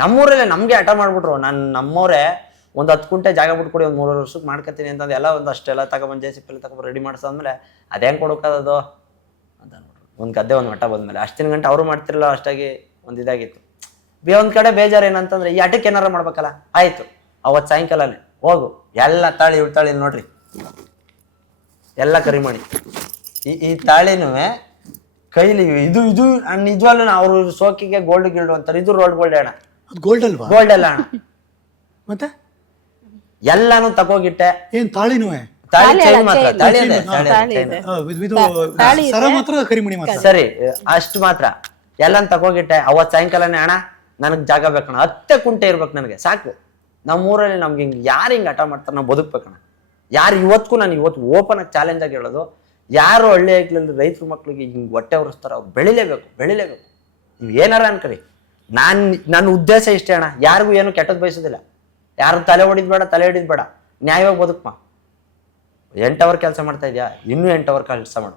ನಮ್ಮೂರಲ್ಲೇ ನಮ್ಗೆ ಹಠ ಮಾಡ್ಬಿಟ್ರು. ನಮ್ಮವರೇ ಒಂದು 10 ಗುಂಟೆ ಜಾಗ ಬಿಟ್ಕೊಡಿ, ಒಂದು 3 ವರ್ಷಕ್ಕೆ ಮಾಡ್ಕೊತೀನಿ ಅಂತಂದು ಎಲ್ಲ ಒಂದು ಅಷ್ಟೆಲ್ಲ ತಗೊಬಂದು JCB ತಗೊಬಂದು ರೆಡಿ ಮಾಡಿಸಾದ್ಮೇಲೆ ಅದೇ ಹೆಂಗೆ ಕೊಡೋಕ್ಕದು ಅಂತ ಅಂದ್ಬಿಟ್ರು. ಒಂದು ಗದ್ದೆ ಒಂದು ಮಠ ಬಂದ್ಮೇಲೆ ಅಷ್ಟಿನ ಗಂಟೆ ಅವರು ಮಾಡ್ತಿರಲ್ಲ, ಅಷ್ಟಾಗಿ ಒಂದು ಇದಾಗಿತ್ತು. ಒಂದು ಕಡೆ ಬೇಜಾರು ಏನಂತಂದ್ರೆ ಈ ಆಟಕ್ಕೆ ಏನಾರ ಮಾಡ್ಬೇಕಲ್ಲ. ಆಯ್ತು, ಅವತ್ತು ಸಾಯಂಕಾಲನೇ ಹೋಗು ಎಲ್ಲ ತಾಳಿ ತಾಳಿ ನೋಡ್ರಿ ಎಲ್ಲ ಕರಿ ಮಾಡಿ ಈ ತಾಳಿನೂ ಕೈಲಿ ಇದು ನಿಜವಾಗ್ಲೂ ಅವ್ರು ಸೋಕಿಗೆ ಗೋಲ್ಡ್ ಗಿಲ್ಡ್ ಅಂತಾರೆ. ಇದು ಗೋಲ್ಡ್ ಅಣ್ಣ, ಗೋಲ್ಡ್ ಅಲ್ವಾ? ಗೋಲ್ಡ್ ಅಲ್ಲ ಅಣ್ಣ, ಮತ್ತೆ ಎಲ್ಲಾನು ತಗೋಗಿಟ್ಟೆ. ಏನ್ ತಾಳಿನೂ? ತಾಳಿ ಚೈನ್ ಮಾತ್ರ, ಸರ ಮಾತ್ರ ಕರಿಮಣಿ ಮಾತ್ರ. ಸರಿ, ಅಷ್ಟು ಮಾತ್ರ ಎಲ್ಲಾನು ತಗೋಗಿಟ್ಟೆ. ಅವತ್ ಸಾಯಂಕಾಲನೇ ಅಣ್ಣ ನನಗ್ ಜಾಗ ಬೇಕಣ್ಣ, 10 ಕುಂಟೆ ಇರ್ಬೇಕು ನನಗೆ ಸಾಕು. ನಮ್ಮೂರಲ್ಲಿ ನಮ್ಗೆ ಹಿಂಗೆ ಯಾರು ಹಿಂಗೆ ಹಠ ಮಾಡ್ತಾರೆ ನಾವು ಬದುಕ್ಬೇಕಣ್ಣ. ಯಾರು ಇವತ್ತಿಗೂ ನಾನು ಇವತ್ತು ಓಪನ್ ಆಗಿ ಚಾಲೆಂಜ್ ಆಗಿ ಹೇಳೋದು, ಯಾರು ಹಳ್ಳಿ ಐಕ್ಲಲ್ಲಿ ರೈತರ ಮಕ್ಳಿಗೆ ಹಿಂಗೆ ಹೊಟ್ಟೆ ಹೊರಿಸ್ತಾರ ಅವ್ರು ಬೆಳಿಲೇಬೇಕು. ನೀವು ಏನಾರ ಅನ್ಕರಿ. ನನ್ನ ಉದ್ದೇಶ ಇಷ್ಟೇ ಅಣ್ಣ, ಯಾರಿಗೂ ಏನು ಕೆಟ್ಟದ್ದು ಬಯಸೋದಿಲ್ಲ. ಯಾರು ತಲೆ ಹೊಡಿದ್ಬೇಡ, ತಲೆ ಹಿಡಿದ್ಬೇಡ, ನ್ಯಾಯವಾಗಿ ಬದುಕಮ್ಮ. 8 ಅವರ್ ಕೆಲಸ ಮಾಡ್ತಾ ಇದೆಯಾ, ಇನ್ನೂ 8 ಅವರ್ ಕೆಲಸ ಮಾಡು.